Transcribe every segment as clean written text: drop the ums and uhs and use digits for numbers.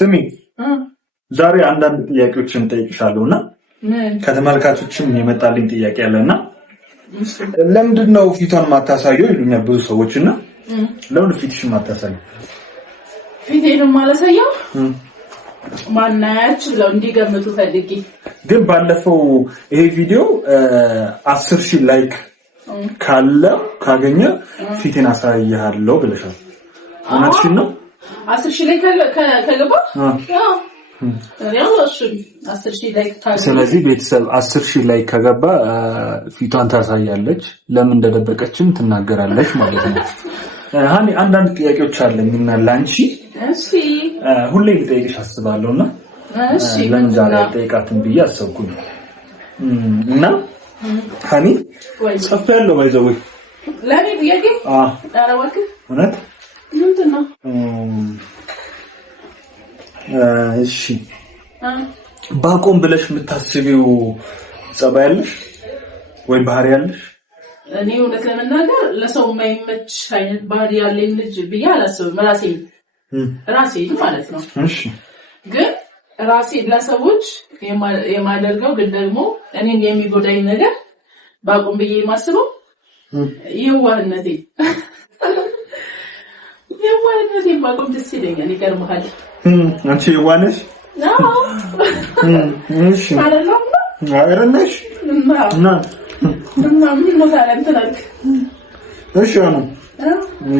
ስሚ ዛሬ አንዳንድ ጥያቄዎችን ጠይቅሻለሁና ከተመልካቾችም የመጣልኝ ጥያቄ አለና ለምንድነው ፊቷን ማታሳየው ይሉኛል ብዙ ሰዎችና ለምን ፊትሽን ማታሳየው? ፊቴን ማላሳየው ማናያችሁ ለው እንዲገምቱ ፈልጊ። ግን ባለፈው ይሄ ቪዲዮ 10,000 ላይክ ካገኘ ፊቴን አሳያለሁ ብለሻል። እውነትሽን ነው? 10,000 ላይክ ከገባ ያው እሺ 10,000 ላይክ ካገኘ ስለዚህ ቤተሰብ 10,000 ላይክ ከገባ ፊቷን ታሳያለች። ለምን እንደደበቀችም ትናገራለች ማለት ነው። ሃኒ አንዳንድ ጥያቄዎች አለኝና ላንቺ እሺ ሁሌ ልጠይቅሽ አስባለሁና እሺ ለንዛሬ ጠይቃትን ብዬ አሰብኩኝ እና ሃኒ ጽፍ ያለው ባይዘው ለኔ ጥያቄ አራወክ እውነት ምንድነው? እሺ ባቆም ብለሽ የምታስቢው ጸባይ ያለሽ ወይ ባህሪ ያለሽ? እኔ እውነት ለመናገር ለሰው የማይመች አይነት ባህሪ ያለኝ ልጅ ብዬ አላስብም። ራሴ ማለት ነው። እሺ ግን ራሴ ለሰዎች የማደርገው ግን ደግሞ እኔን የሚጎዳኝ ነገር ባቆም ብዬ የማስበው የዋህነቴ ባቆም ደስ ይለኛል። ይገርምሃል። አንቺ የዋህ ነሽ? አዎ እሺ አይረነሽ እና ምን ነው ታላንተናል? እሺ አሁን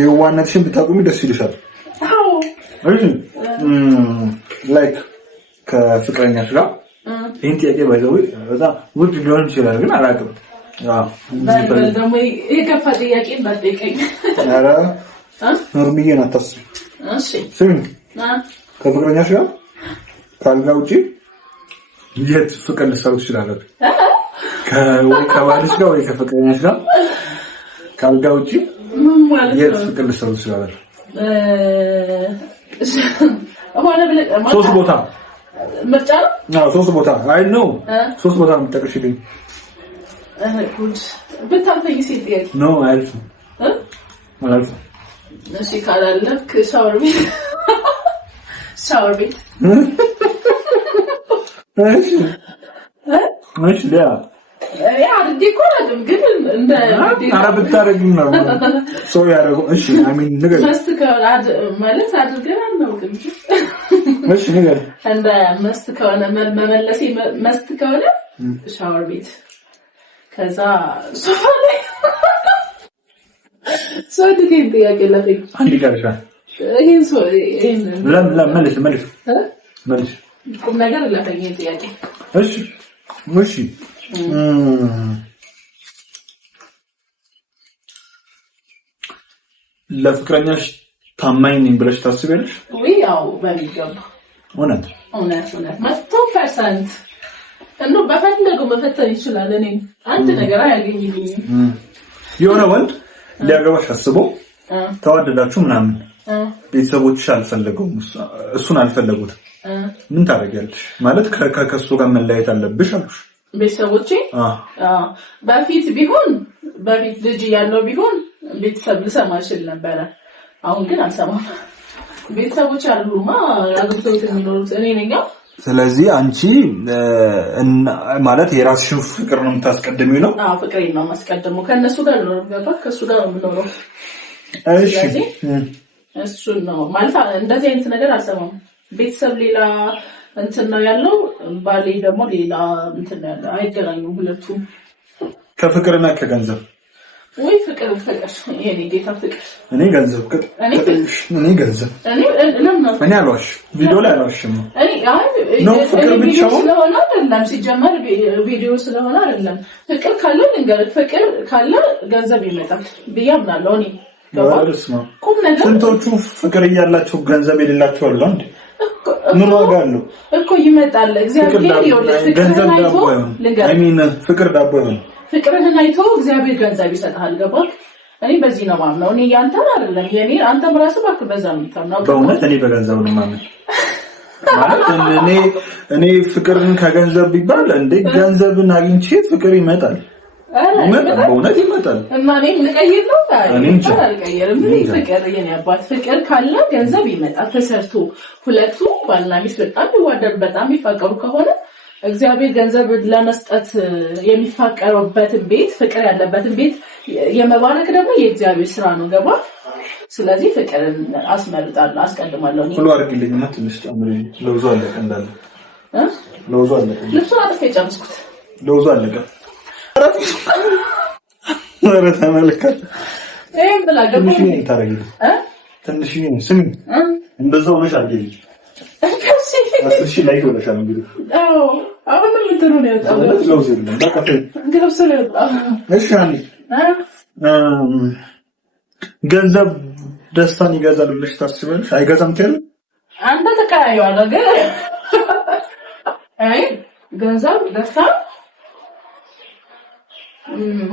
የዋህነትሽን ብታቆሚ ደስ ይልሻል? አዎ እሺ ላይክ ከፍቅረኛሽ ጋር ይሄን ጥያቄ ባይዘው በጣም ውድ ሊሆን ይችላል ግን አላውቅም። ደግሞ የከፋ ጥያቄ እንዳትጠይቀኝ። ኧረ ኖርሚዬ ናታስ። እሺ ስሚ ከፍቅረኛሽ ጋር ካልጋ ውጪ የት ፍቅር ልትሰሩ ትችላላችሁ? ወይ ከባልሽ ጋር ወይ ከፍቅረኛሽ ጋር ካልጋ ውጪ የት ፍቅር ልትሰሩ ትችላላችሁ? ሶስት ቦታ ምርጫ ነው? አዎ ሶስት ቦታ። አይ ነው ሶስት ቦታ የምትጠቅሽልኝ? ብታልፈኝ ሴት ጥያቄ ነው አልፍ ማለት ነው። እሺ ካላለክ ሻወር ቤት እሺ ያ አድርጌ እኮ አይደለም ግን እንደ ኧረ ብታረጊው ነው ሰው ያደረገው። እሺ አሚን ነገር ማለት አድርገን አናውቅም። እሺ ነገር እንደ መስት ከሆነ መመለሴ መስት ከሆነ ሻወር ቤት ከዛ ሶፋ ላይ ሰው ድገኝ ጥያቄ ለፈኝ አንድ ጋርሻ ይሄን መልስ ቁም ነገር ለፈኝ ጥያቄ። እሺ ለፍቅረኛሽ ታማኝ ነኝ ብለሽ ታስቢያለሽ? ወይ ያው በሚገባ እውነት 100% እንደው በፈለገው መፈተን ይችላል። እኔ አንድ ነገር አያገኝልኝም። የሆነ ወንድ ሊያገባሽ አስቦ ተዋደዳችሁ ምናምን ቤተሰቦችሽ አልፈለጉም እሱን አልፈለጉትም ምን ታደርጊያለሽ? ማለት ከሱ ጋር መለያየት አለብሽ አሉሽ ቤተሰቦቼ? በፊት ልጅ ያለው ቢሆን ቤተሰብ ልሰማ እችል ነበረ። አሁን ግን አልሰማም። ቤተሰቦች አሉማ አግብተውት የሚኖሩት እኔ ነኝ። ስለዚህ አንቺ ማለት የራስሽን ፍቅር ነው የምታስቀድሚው ነው? አዎ ፍቅሬን ነው የማስቀድመው። ከነሱ ጋር ነው ከሱ ጋር ነው የምኖረው። እሺ እሱን ነው ማለት እንደዚህ አይነት ነገር አልሰማም። ቤተሰብ ሌላ እንትን ነው ያለው፣ ባሌ ደግሞ ሌላ እንትን ነው ያለው። አይገናኙም ሁለቱም። ከፍቅርና ከገንዘብ ወይ ፍቅር የኔ ጌታ ፍቅር እኔ ገንዘብ እኔ አልዋሽ ቪዲዮ ላይ አልዋሽም። ነው ፍቅር ብቻ ስለሆነ አይደለም ሲጀመር ቪዲዮ ስለሆነ አይደለም። ፍቅር ካለ ልንገርህ፣ ፍቅር ካለ ገንዘብ ይመጣል ብዬ አምናለሁ እኔ። ቁም ነገር ስንቶቹ ፍቅር እያላቸው ገንዘብ የሌላቸው አሉ እንዴ? ምን ዋጋ አለው እኮ ይመጣል። እግዚአብሔር ይወልድ ገንዘብ ዳቦ አይደለም። ፍቅር ዳቦ አይደለም። ፍቅርህን አይቶ እግዚአብሔር ገንዘብ ይሰጣል። ገባህ? እኔ በዚህ ነው ማምነው። እኔ ያንተ አይደለም የኔ አንተም ራስህ ባክ በዛ ነው የምታምነው። በእውነት እኔ በገንዘብ ነው ማምነው። ማለት እኔ ፍቅርን ከገንዘብ ቢባል እንዴ ገንዘብን አግኝቼ ፍቅር ይመጣል በእውነት ይመጣል እና እኔም ልቀይር ነው አልቀይርም። ፍቅር የኔ አባት ፍቅር ካለ ገንዘብ ይመጣል ተሰርቶ። ሁለቱ ባልና ሚስት በጣም ይዋደዱ በጣም ይፋቀሩ ከሆነ እግዚአብሔር ገንዘብ ለመስጠት የሚፋቀሩበትን ቤት ፍቅር ያለበትን ቤት የመባረክ ደግሞ የእግዚአብሔር ስራ ነው። ገባ? ስለዚህ ፍቅርን አስመርጣለሁ አስቀድማለሁ። ሁሉ አድርግልኝና ትንሽ ጨምሪ። ለውዙ አለቀ እንዳለ ለውዙ አለቀ። ልብሱን አጥፌ ጨምስኩት። ለውዙ አለቀ። ኧረ ተመልከት። ይሄን ብላ ገባ ትንሽ ስሚ እንደዛው ሆነሽ አድርጊ። እሺ ላይ ሆነሻል እንግዲህ አሁን ምን ልትሉ ነው ያጣው? ለውዙ ነው በቃ ግለሰ ነው ያጣው። እሺ ገንዘብ ደስታን ይገዛል ብለሽ ታስቢያለሽ? አይገዛም ትል አንተ ተካያየዋለህ ግን አይ ገንዘብ ደስታ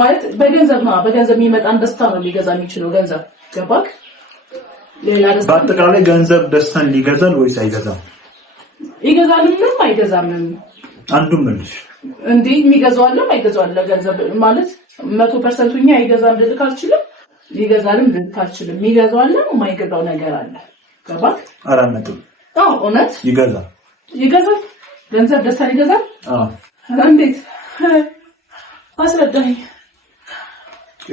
ማለት በገንዘብ የሚመጣን ደስታ ነው ሊገዛ የሚችለው ገንዘብ። ገባክ? ሌላ ደስታ በአጠቃላይ ገንዘብ ደስታን ሊገዛል ወይስ አይገዛም? ይገዛልም አይገዛምም። አንዱም ምንሽ እንዴ የሚገዛዋለም አይገዛዋለም። ገንዘብ ማለት 100% እኛ አይገዛም ልል ካልችልም ሊገዛልም ልል ካልችልም የሚገዛዋለም የማይገዛው ነገር አለ። ገባክ? አራነጥም አዎ እውነት ይገዛል። ገንዘብ ደስታን ይገዛል። እንዴት አስረዳኝ።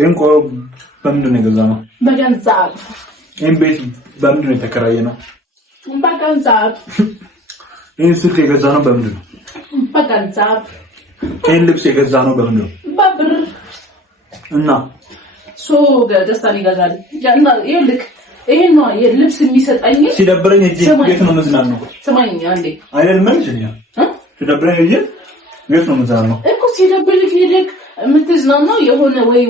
እንቆ በምንድን ነው የገዛነው? በገንዘብ። ቤት በምንድን ነው የተከራየነው? በገንዘብ። ስልክ የገዛነው በምንድን ነው? በገንዘብ። ልብስ የገዛነው በምንድን ነው? በብር። እና ደስታን ይገዛል። ይልክ ይሄን ነው ልብስ የሚሰጠኝ። ሲደብረኝ ቤት ነው መዝናናው። ስማኝ አንዴ አይደል መልሽ ሲደብረኝ ቤት ነው መዝናናው እኮ። ሲደብርህ ይልክ የምትዝናናው የሆነ ወይ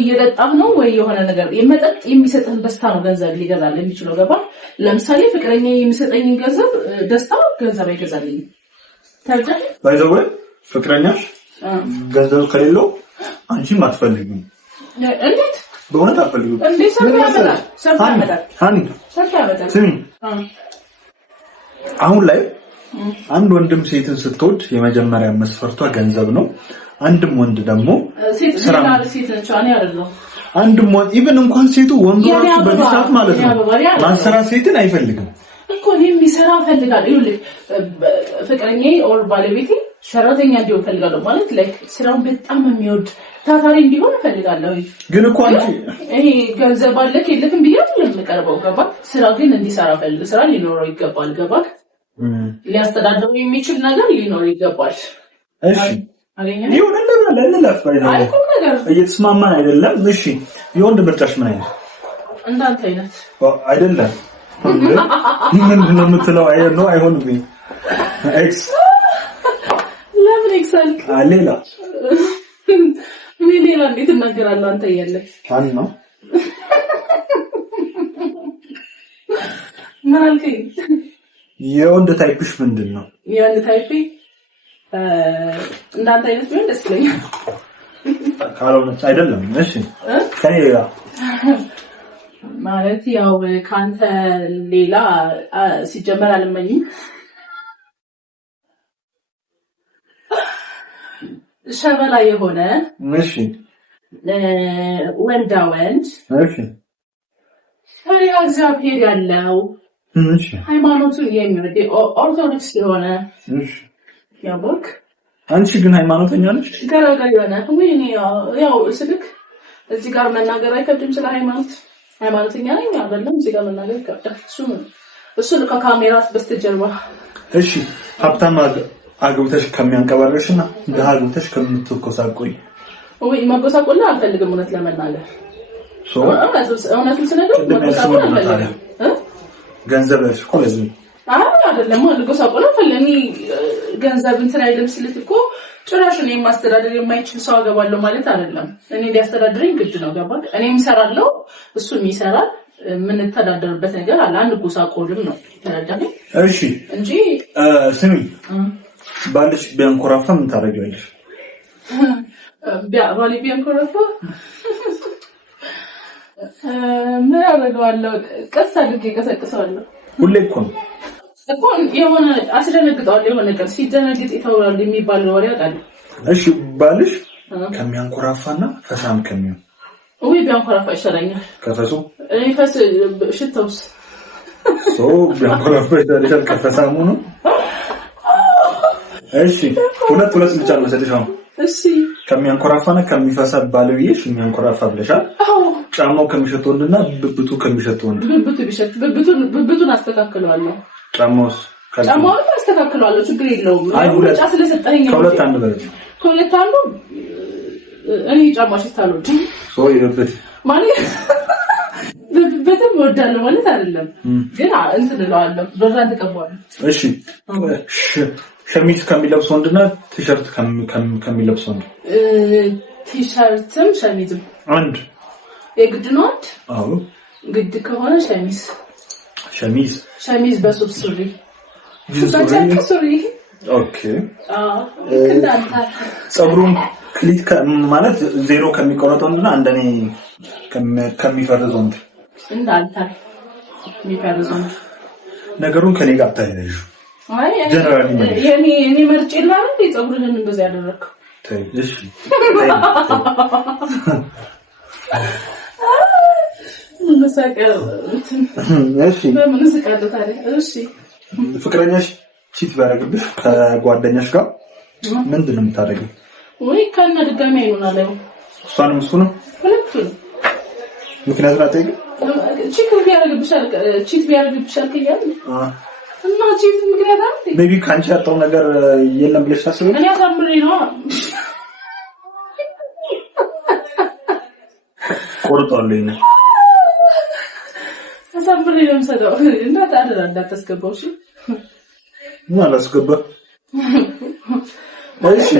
እየጠጣህ ነው ወይ የሆነ ነገር የመጠጥ የሚሰጥህ ደስታ ነው ገንዘብ ሊገዛል የሚችለው። ገባ? ለምሳሌ ፍቅረኛ የሚሰጠኝ ገንዘብ ደስታ ገንዘብ አይገዛልኝም። ታውቃለህ? ባይዘው ፍቅረኛሽ ገንዘብ ከሌለው አንቺም አትፈልጊም። እንዴት? በእውነት አትፈልጊም። እንዴት? ሰርታ ያመጣል። ስሚ አሁን ላይ አንድ ወንድም ሴትን ስትወድ የመጀመሪያ መስፈርቷ ገንዘብ ነው። አንድም ወንድ ደግሞ ስራ ሴት ነች አኔ አይደለም። አንድም ወንድ ኢቭን እንኳን ሴቱ ወንዶች በሚሳት ማለት ነው ማንሰራ ሴትን አይፈልግም እኮ። የሚሰራ ፈልጋለሁ። ይኸውልህ ፍቅረኛዬ ኦር ባለቤቴ ሰራተኛ እንዲሆን ፈልጋለሁ ማለት ላይክ ስራውን በጣም የሚወድ ታታሪ እንዲሆን ፈልጋለሁ። ግን እኮ አንቺ ይሄ ገንዘብ አለክ የለክም ብያት ለምቀርበው ገባ? ስራ ግን እንዲሰራ ፈልግ። ስራ ሊኖረው ይገባል። ገባ? ሊያስተዳድረው የሚችል ነገር ሊኖር ይገባል። እሺ ይሁን እንለፍ እየተስማማን አይደለም። እሺ የወንድ ምርጫሽ ምን አይነት? እንዳንተ አይነት አይደለም። ምንድን ነው የምትለው? ነው አይሆንም። ኤክስ ለምን ኤክስ አልክ? ሌላ ምን ሌላ እንዴት እናገራለሁ? አንተ እያለህ ታን ነው ምን አልከኝ? የወንድ ታይፕሽ ምንድን ነው? የወንድ ታይፕ እንዳንተ አይነት ቢሆን ደስ ይለኛል። ካልሆነች አይደለም። እሺ ከኔ ሌላ ማለት ያው ካንተ ሌላ ሲጀመር አልመኝም። ሸበላ የሆነ እሺ ወንዳ ወንድ እሺ ፈሪሃ እግዚአብሔር ያለው እሺ ሃይማኖቱን የሚወድ ኦርቶዶክስ የሆነ እሺ ያቦክ። አንቺ ግን ሃይማኖተኛ ነሽ? ገራገር የሆነ ወይ ያው ስልክ እዚህ ጋር መናገር አይከብድም። ስለ ሃይማኖተኛ ነኝ አይደለም እዚህ ጋር መናገር ይከብዳል። እሱ ከካሜራ በስተጀርባ እሺ ሀብታም አግብተሽ ከሚያንቀባረሽና ደሃ አግብተሽ ከምትኮሳቆይ ወይ ማጎሳቆላ አልፈልግም። እውነት ለመናገር እውነቱን ስነግርህ ማጎሳቆላ አልፈልግም። ገንዘብ እኮ ለዚህ አይደለም ማጎሳቆላ ፈልኒ ገንዘብ እንትን አይደለም ስልክ እኮ ጭራሽ ነው የማስተዳደር የማይችል ሰው አገባለሁ ማለት አይደለም። እኔ ሊያስተዳድረኝ ግድ ነው። ገባ? እኔም እሰራለሁ እሱም ይሰራል። ምን ተዳደርበት ነገር አለ። አንድ ጎሳቆልም ነው ተረዳኝ። እሺ እንጂ ስሚ ባልሽ ቢያንኮራፋ ምን ታደርጊያለሽ? ባሊ ቢያንኮራፋ ምን አደርገዋለሁ? ቀስ አድርጌ ቀሰቅሰዋለሁ። ሁሌ እኮ ነው እኮ የሆነ አስደነግጠዋለሁ። የሆነ ነገር ሲደነግጥ ይተውላል የሚባል ወሬ አውቃለሁ። እሺ ባልሽ ከሚያንኮራፋና ፈሳም ከሚሆን ወይ ቢያንኮራፋ ይሻለኛል ከፈሱ እኔ ፈስ ሽታውስ ቢያንኮራፋ ይሻለኛል ከፈሳሙ ነው እሺ ሁለት ብቻ ነው ሰጥሻው እሺ ከሚያንኮራፋና ከሚፈሳ ባለብዬሽ የሚያንኮራፋ ብለሻል ጫማው ከሚሸተውና ብብቱ ከሚሸተው ብብቱን አስተካክለዋለሁ ጫማውስ ጫማውን አስተካክለዋለሁ ችግር የለውም ብቻ ስለሰጠኝ ከሁለት አንድ በል ከሁለት አንዱ እኔ ጫማ ሽታለሁ ይብት ማለት በጣም ወዳለሁ ማለት አይደለም ግን እንትን እለዋለሁ ዶዛን ተቀበዋለሁ እሺ ሸሚዝ ከሚለብስ ወንድና ቲሸርት ከሚለብስ ወንድ ቲሸርትም ሸሚዝም አንድ የግድ ነው አዎ ግድ ከሆነ ሸሚዝ በሱፍ ሱሪ ሱሪ ኦኬ እንዳንተ ጸጉሩን ክሊት ማለት ዜሮ ከሚቆረጠው እና እንደኔ ከሚፈርዘው እንዳንተ የሚፈርዘው ነገሩን ከኔ ጋር ታይነሽ አይ የኔ መርጬ ነው ጸጉሩን እንደዚህ ያደረከው እሺ ምን ስቃለ ታዲያ እሺ ፍቅረኛሽ ቺት ባረግብሽ ከጓደኛሽ ጋር ምንድን ነው የምታደርጊው ወይ ካና ድጋሚ አይሆናል እሷንም እሱንም ሁለቱም ምክንያቱም አትይኝ ቺት ቢያረግብሽ አልከኛል እና ቺት ምክንያት አለ ሜቢ ካንቺ ያጣው ነገር የለም ብለሽ ታስበኝ እኔ አሳምሬ ነው ቆርጧለኝ አሳምሬ ነው የምሰጠው እና ታዲያ እንዳታስገባው እሺ አላስገባ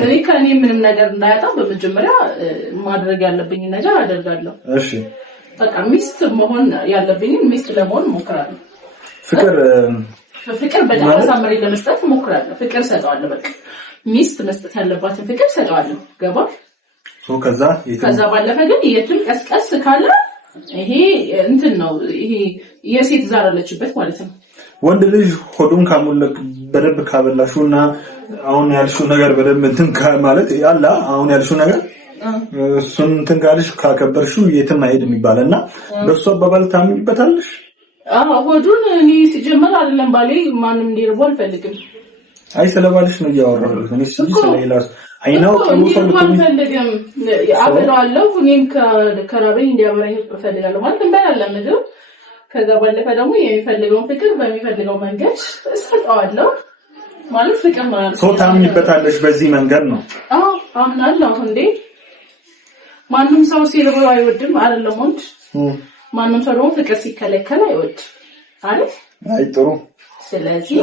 እኔ ከኔ ምንም ነገር እንዳያጣ በመጀመሪያ ማድረግ ያለብኝ ነገር አደርጋለሁ እሺ በቃ ሚስት መሆን ያለብኝ ሚስት ለመሆን ሞክራለሁ ፍቅር በጣም አሳምሬ ለመስጠት ሞክራለሁ ፍቅር ሰጣዋለሁ በቃ ሚስት መስጠት ያለባትን ፍቅር ሰጣዋለሁ ገባ ከዛ ባለፈ ግን የትም ቀስቀስ ካለ ይሄ እንትን ነው ይሄ የሴት ዛር አለችበት ማለት ነው ወንድ ልጅ ሆዱን ካሞለክ በደብ ካበላሹና አሁን ያልሽው ነገር በደብ እንትን ማለት ያላ አሁን ያልሽው ነገር እሱን እንትን ካልሽ ካከበርሽው የትም አይሄድም ይባላልና በሷ በባል ታምኝበታለሽ ሆዱን እኔ ሲጀመር አይደለም ባሌ ማንም እንዲርቦ አልፈልግም አይ ስለባልሽ ነው ያወራሁት እኔ ስለሌላስ አይናው ጥሩ ሰው አልፈልግም አበላዋለሁ እኔም ከራበኝ እንዲያበላኝ እፈልጋለሁ ማለት እንበላለን ምግብ ከዛ ባለፈ ደግሞ የሚፈልገውን ፍቅር በሚፈልገው መንገድ እሰጠዋለሁ ማለት ፍቅር ማለት ሰው ታምኝበታለሽ በዚህ መንገድ ነው አምናለሁ እንዴ ማንም ሰው ሲርበው አይወድም አይደለም ወንድ ማንም ሰው ደግሞ ፍቅር ሲከለከል አይወድ አይደል አይ ጥሩ ስለዚህ